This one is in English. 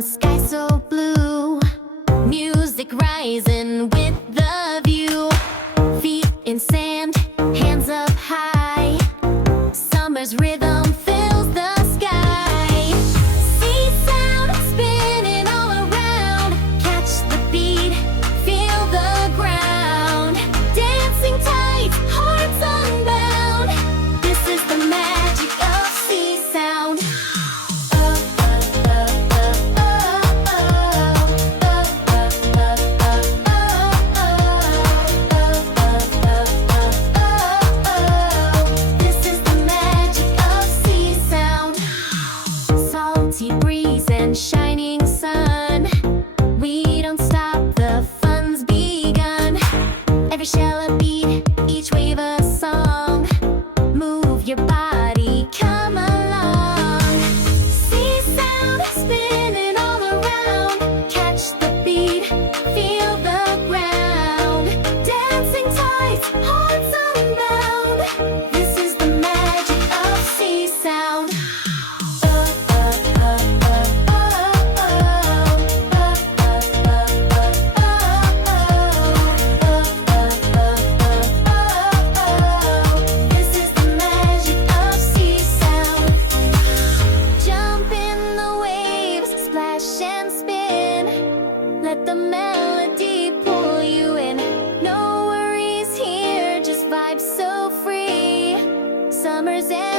sun, sky so blue, music rising with the view. Feet in sand, hands up high, summer's rhythm fills the sky. See sound spinning all around, catch the beat, feel the ground. Dancing tight, hearts unbound, this is the magic of sea sound. Breeze and shining sun, we don't stop, the fun's begun. Every shell a beat, each wave a song. Move your body, come along. See sound spinning all around, catch the beat, feel the ground. Dancing tight, hearts unbound, this is the magic of sea sound. And spin, let the melody pull you in. No worries here, just vibe so free. Summer's end.